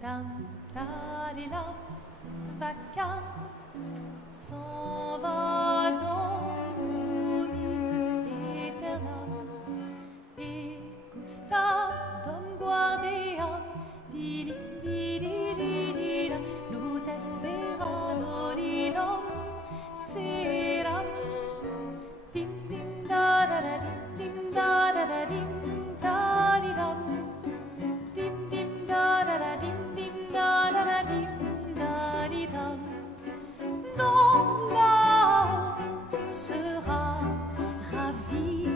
Dam, dalilam, vaca s'en va dans l'oubli éternel. Et Gustave, Dom guardiam, dilim, dililam, lutes sera dolilom, seram, dim dim da da da dim da da da dim da di dam, dim dim da da da dim da da da dim da di dam. Dans là sera ravi,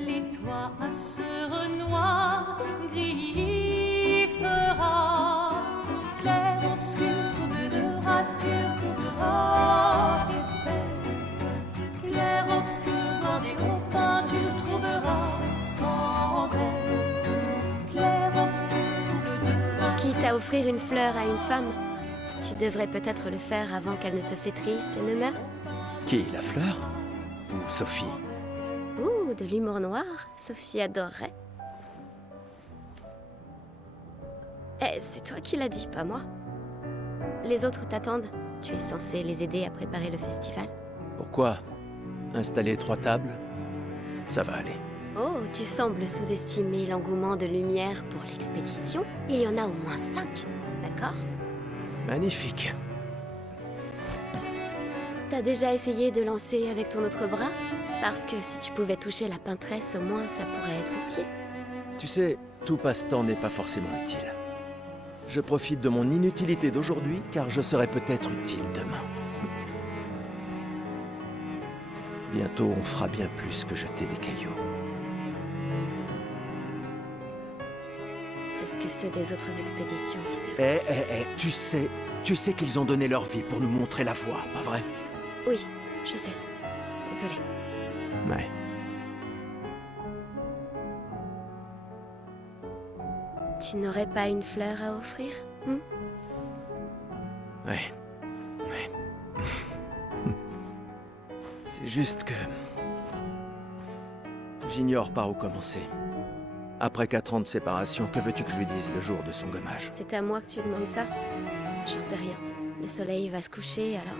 les toits à sœur noir gris fera, clair obscur trouble de rature trouvera effet, clair obscur dans des hauts peintures trouvera sans elle, clair obscur trouble de rature. Quitte à offrir une fleur à une femme, tu devrais peut-être le faire avant qu'elle ne se flétrisse et ne meure. Qui, la fleur? Ou Sophie? Ouh, de l'humour noir, Sophie adorerait. Eh, c'est toi qui l'as dit, pas moi. Les autres t'attendent. Tu es censé les aider à préparer le festival. Pourquoi? Installer 3 tables? Ça va aller. Oh, tu sembles sous-estimer l'engouement de Lumière pour l'expédition. Il y en a au moins 5, d'accord? Magnifique. T'as déjà essayé de lancer avec ton autre bras? Parce que si tu pouvais toucher la peintresse, au moins ça pourrait être utile. Tu sais, tout passe-temps n'est pas forcément utile. Je profite de mon inutilité d'aujourd'hui, car je serai peut-être utile demain. Bientôt, on fera bien plus que jeter des cailloux. C'est ce que ceux des autres expéditions disaient aussi. Tu sais qu'ils ont donné leur vie pour nous montrer la voie, pas vrai? Oui, je sais. Désolée. Ouais. Tu n'aurais pas une fleur à offrir, hein? Ouais. C'est juste que... j'ignore par où commencer. Après 4 ans de séparation, que veux-tu que je lui dise le jour de son gommage? C'est à moi que tu demandes ça? J'en sais rien. Le soleil va se coucher, alors...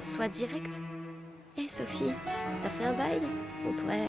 sois direct. Hé, Sophie, ça fait un bail? On pourrait...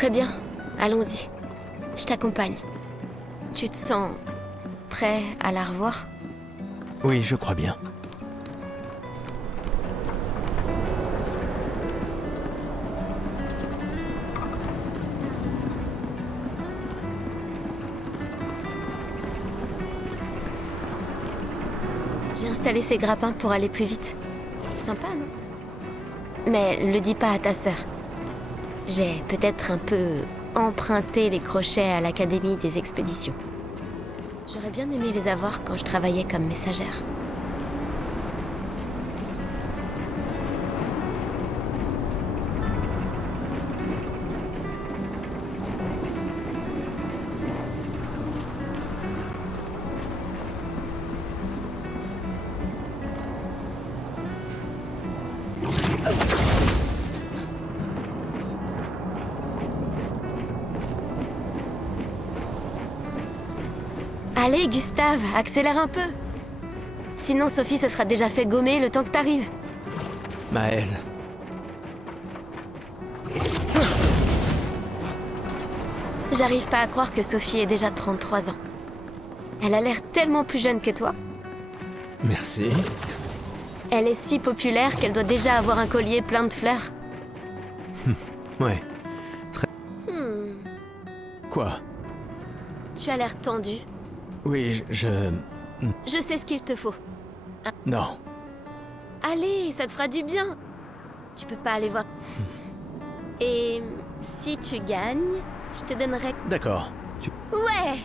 Très bien, allons-y. Je t'accompagne. Tu te sens prêt à la revoir? Oui, je crois bien. J'ai installé ces grappins pour aller plus vite. Sympa, non? Mais le dis pas à ta sœur. J'ai peut-être un peu emprunté les crochets à l'Académie des expéditions. J'aurais bien aimé les avoir quand je travaillais comme messagère. Allez, Gustave, accélère un peu. Sinon, Sophie se sera déjà fait gommer le temps que t'arrives. Maëlle. J'arrive pas à croire que Sophie ait déjà 33 ans. Elle a l'air tellement plus jeune que toi. Merci. Elle est si populaire qu'elle doit déjà avoir un collier plein de fleurs. Ouais. Quoi? Tu as l'air tendu. Oui, je... Je sais ce qu'il te faut. Non. Allez, ça te fera du bien. Tu peux pas aller voir. Et si tu gagnes, je te donnerai... D'accord. Ouais!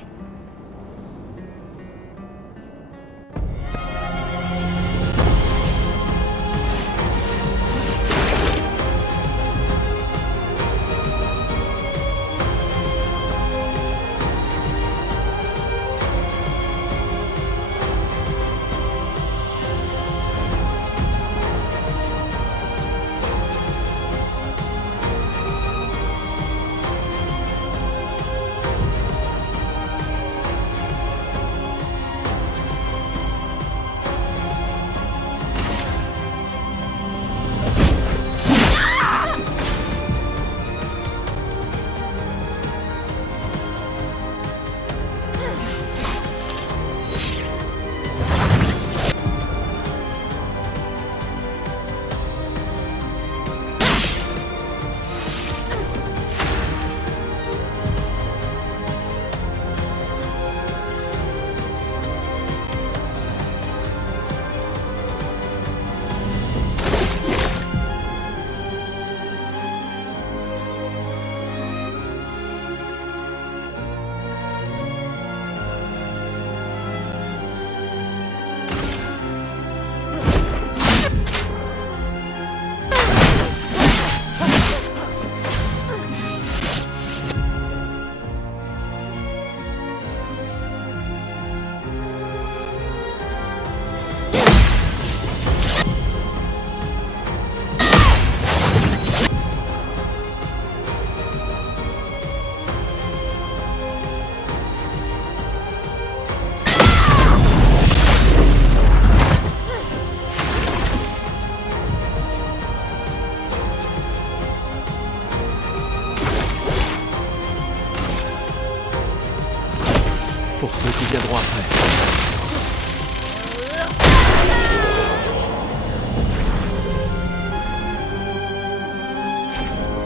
Pour ceux qui viendront après.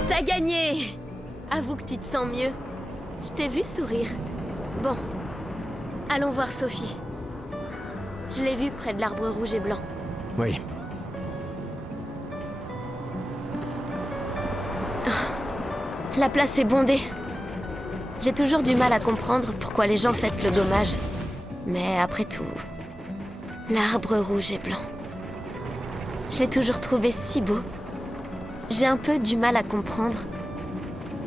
T'as gagné! Avoue que tu te sens mieux. Je t'ai vu sourire. Bon, allons voir Sophie. Je l'ai vue près de l'arbre rouge et blanc. Oui. La place est bondée. J'ai toujours du mal à comprendre pourquoi les gens fêtent le dommage. Mais après tout, l'arbre rouge et blanc. Je l'ai toujours trouvé si beau. J'ai un peu du mal à comprendre.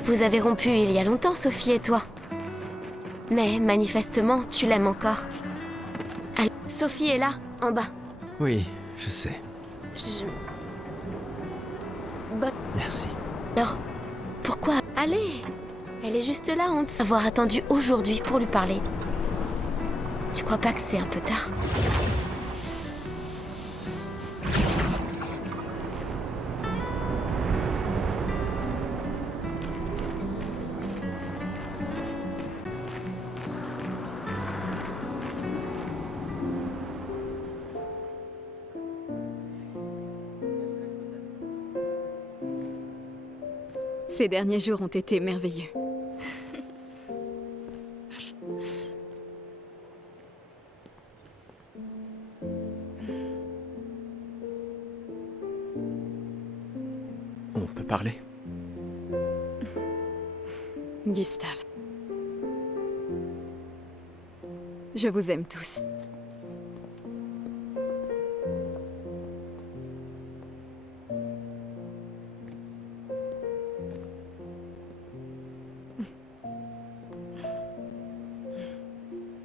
Vous avez rompu il y a longtemps, Sophie et toi. Mais manifestement, tu l'aimes encore. Allez, Sophie est là, en bas. Oui, je sais. Bon. Merci. Alors, pourquoi? Allez! Elle est juste là, honte d'avoir attendu aujourd'hui pour lui parler. Tu crois pas que c'est un peu tard? Ces derniers jours ont été merveilleux. On peut parler? Gustave. Je vous aime tous.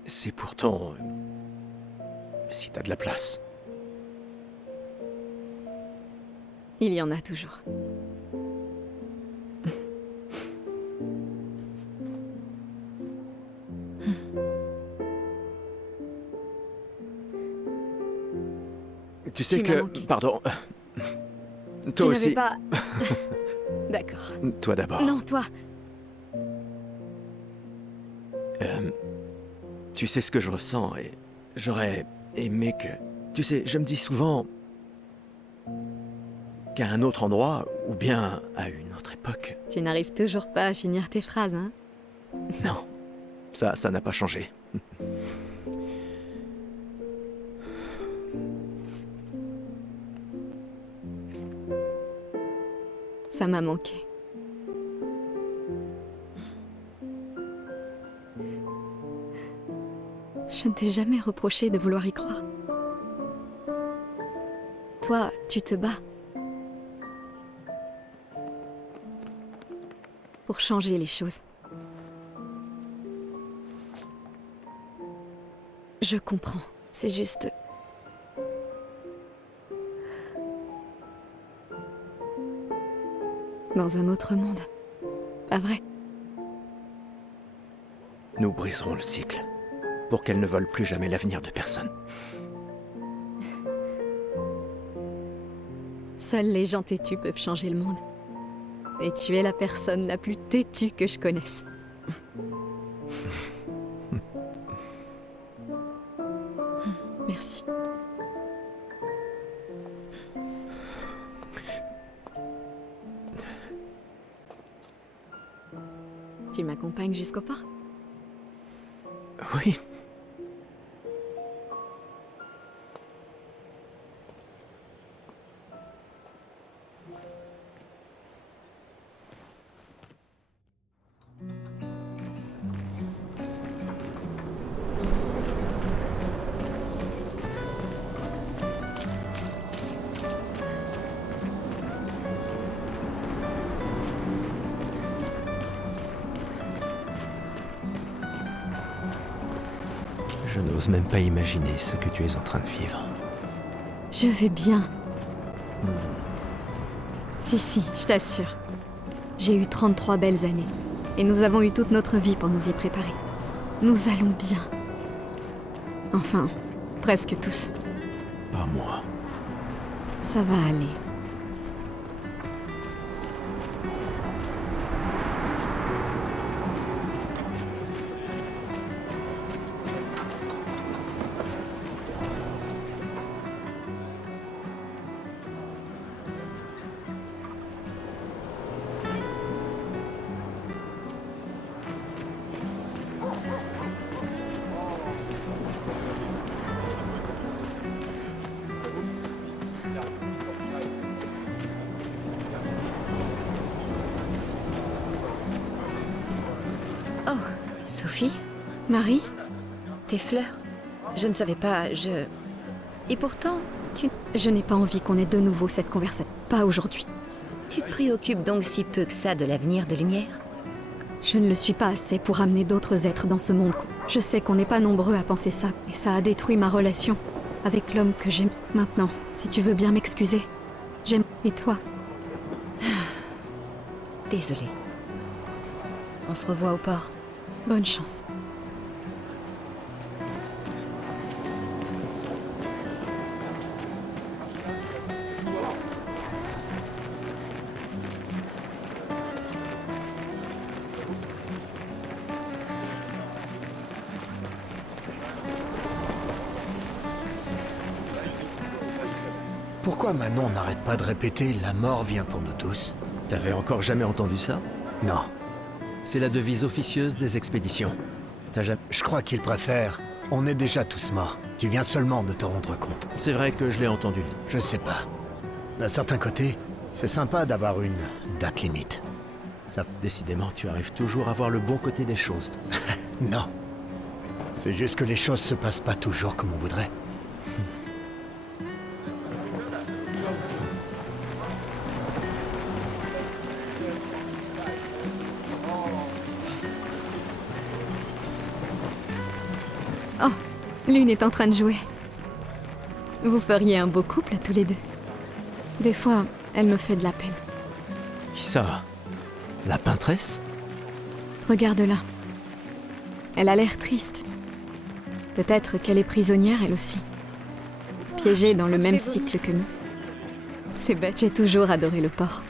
C'est pourtant... si t'as de la place. Il y en a toujours. Tu sais Tu m'as que... manqué. Pardon. Tu Toi n'avais aussi. pas... D'accord. Toi d'abord. Non, toi. Tu sais ce que je ressens et j'aurais aimé que... Tu sais, je me dis souvent qu'à un autre endroit, ou bien à une autre époque. Tu n'arrives toujours pas à finir tes phrases, hein? Non, ça n'a pas changé. Ça m'a manqué. Je ne t'ai jamais reproché de vouloir y croire. Toi, tu te bats. Pour changer les choses. Je comprends. C'est juste... Dans un autre monde. Pas vrai? Nous briserons le cycle, pour qu'elle ne vole plus jamais l'avenir de personne. Seuls les gens têtus peuvent changer le monde. Et tu es la personne la plus têtue que je connaisse. Merci. Tu m'accompagnes jusqu'au port? Oui. Je n'ose même pas imaginer ce que tu es en train de vivre. Je vais bien. Si, je t'assure. J'ai eu 33 belles années. Et nous avons eu toute notre vie pour nous y préparer. Nous allons bien. Enfin, presque tous. Pas moi. Ça va aller. Oh, Sophie, Marie? tes fleurs. Je ne savais pas, Et pourtant, Je n'ai pas envie qu'on ait de nouveau cette conversation. Pas aujourd'hui. tu te préoccupes donc si peu que ça de l'avenir de Lumière? Je ne le suis pas assez pour amener d'autres êtres dans ce monde. Je sais qu'on n'est pas nombreux à penser ça, et ça a détruit ma relation avec l'homme que j'aime. Maintenant, si tu veux bien m'excuser, j'aime... Et toi? Désolée. On se revoit au port. Bonne chance. Pourquoi Manon n'arrête pas de répéter « la mort vient pour nous tous » T'avais encore jamais entendu ça? Non. C'est la devise officieuse des expéditions. T'as jamais... Je crois qu'il préfère. On est déjà tous morts. Tu viens seulement de te rendre compte. C'est vrai que je l'ai entendu. Je sais pas. D'un certain côté, c'est sympa d'avoir une date limite. Ça... Décidément, tu arrives toujours à voir le bon côté des choses. Non. C'est juste que les choses se passent pas toujours comme on voudrait. Oh, Lune est en train de jouer. Vous feriez un beau couple tous les deux. Des fois, elle me fait de la peine. Qui ça? La peintresse? Regarde-la. Elle a l'air triste. Peut-être qu'elle est prisonnière, elle aussi. Piégée dans le même cycle que nous. C'est bête, j'ai toujours adoré le port.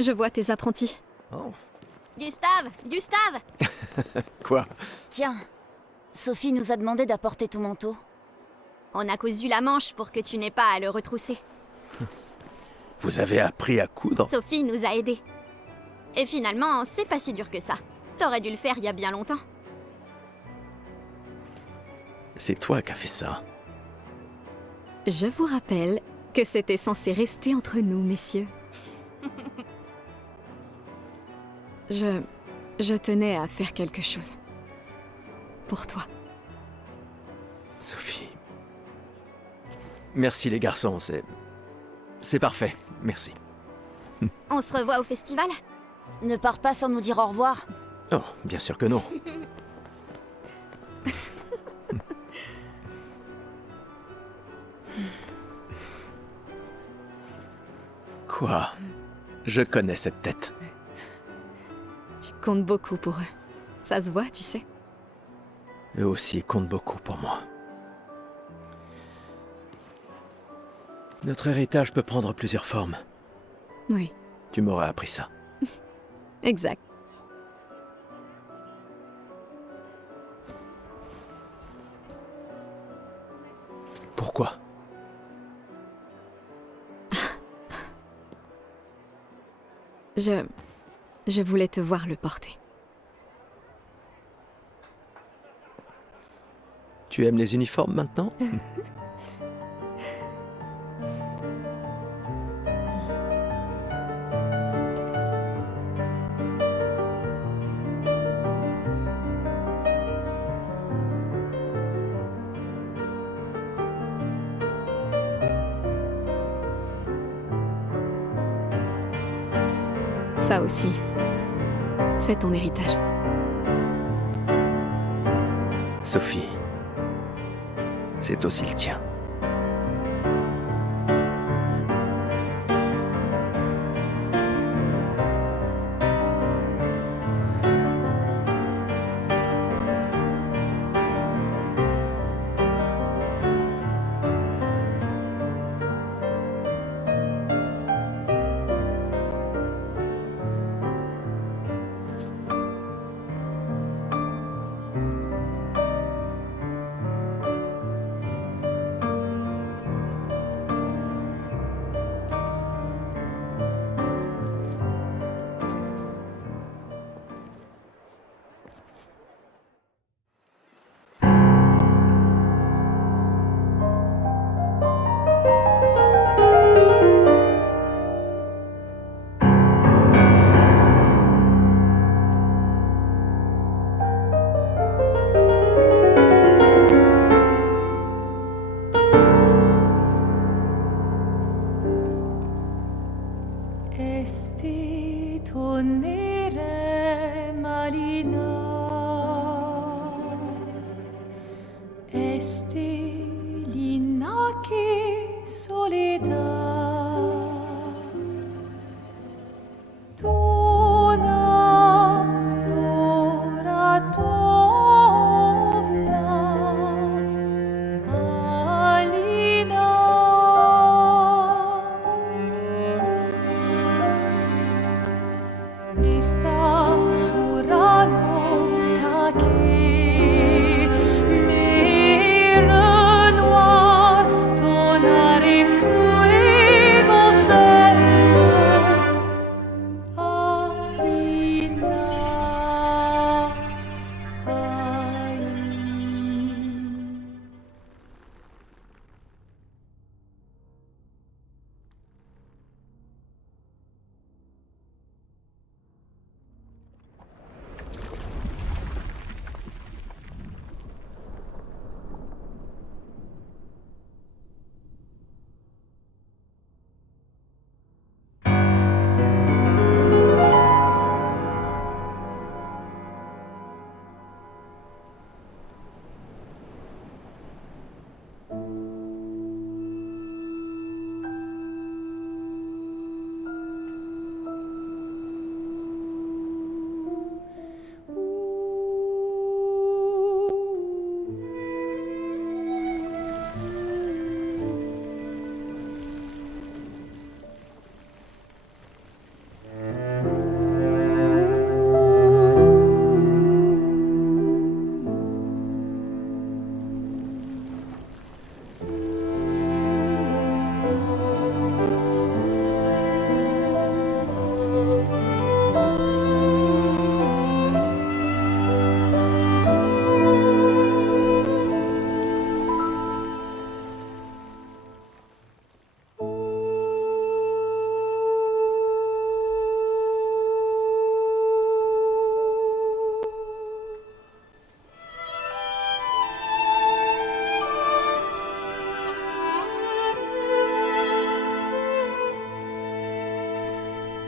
Je vois tes apprentis. Oh. Gustave! Gustave! Quoi? Tiens, Sophie nous a demandé d'apporter ton manteau. On a cousu la manche pour que tu n'aies pas à le retrousser. Vous avez appris à coudre? Sophie nous a aidés. Et finalement, c'est pas si dur que ça. T'aurais dû le faire il y a bien longtemps. C'est toi qui as fait ça. Je vous rappelle que c'était censé rester entre nous, messieurs. Je tenais à faire quelque chose. Pour toi. Sophie. Merci les garçons, c'est parfait, merci. On se revoit au festival? Ne pars pas sans nous dire au revoir. Oh, bien sûr que non. Quoi? Je connais cette tête. Tu comptes beaucoup pour eux. Ça se voit, tu sais. Eux aussi comptent beaucoup pour moi. Notre héritage peut prendre plusieurs formes. Oui, Tu m'aurais appris ça. exact. Pourquoi? Je voulais te voir le porter. Tu aimes les uniformes maintenant? Ça aussi, c'est ton héritage. Sophie, c'est aussi le tien. Esti tonere marina, esti linaki soledad, tona lora tovla, alina.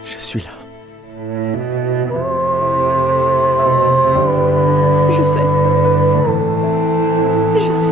Je suis là. Je sais. Je sais.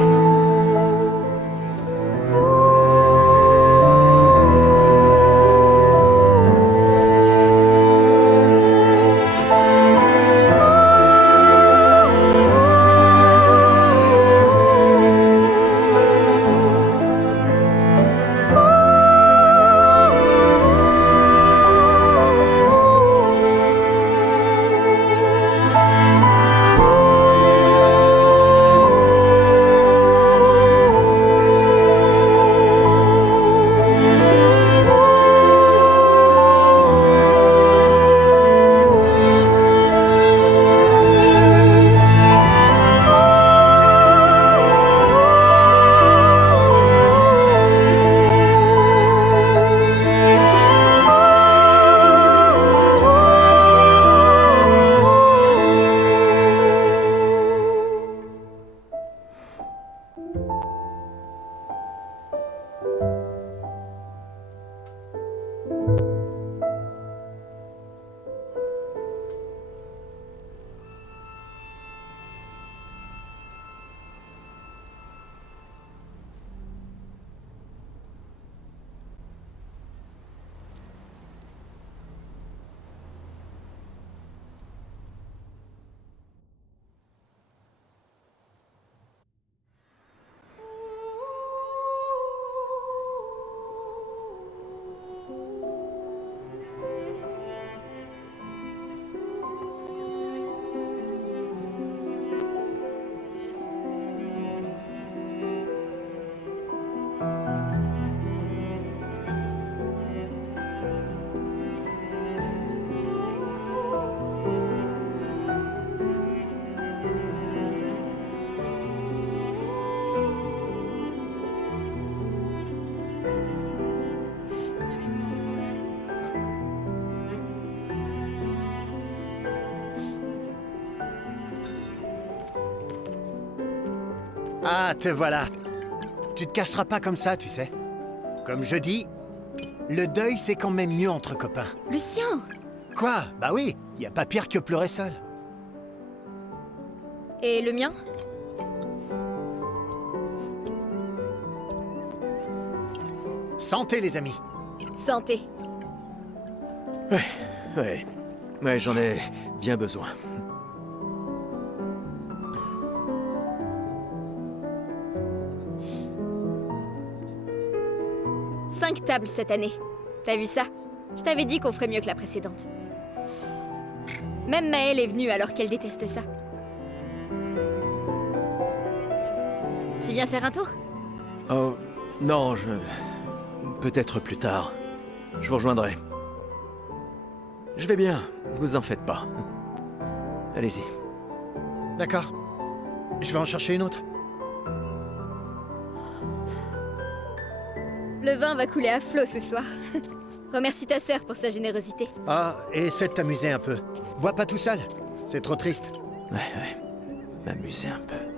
Ah, te voilà. Tu te cacheras pas comme ça, tu sais. Comme je dis, le deuil, c'est quand même mieux entre copains. Lucien! Quoi? Bah oui, y a pas pire que pleurer seul. Et le mien? Santé, les amis. Santé. Ouais, j'en ai bien besoin. Cinq tables cette année. T'as vu ça? Je t'avais dit qu'on ferait mieux que la précédente. Même Maëlle est venue alors qu'elle déteste ça. Tu viens faire un tour? Oh, non, peut-être plus tard. Je vous rejoindrai. Je vais bien, vous en faites pas. Allez-y. D'accord. Je vais en chercher une autre. Le vin va couler à flot ce soir. Remercie ta sœur pour sa générosité. Ah, et essaie de t'amuser un peu. Bois pas tout seul. C'est trop triste. Ouais. M'amuser un peu.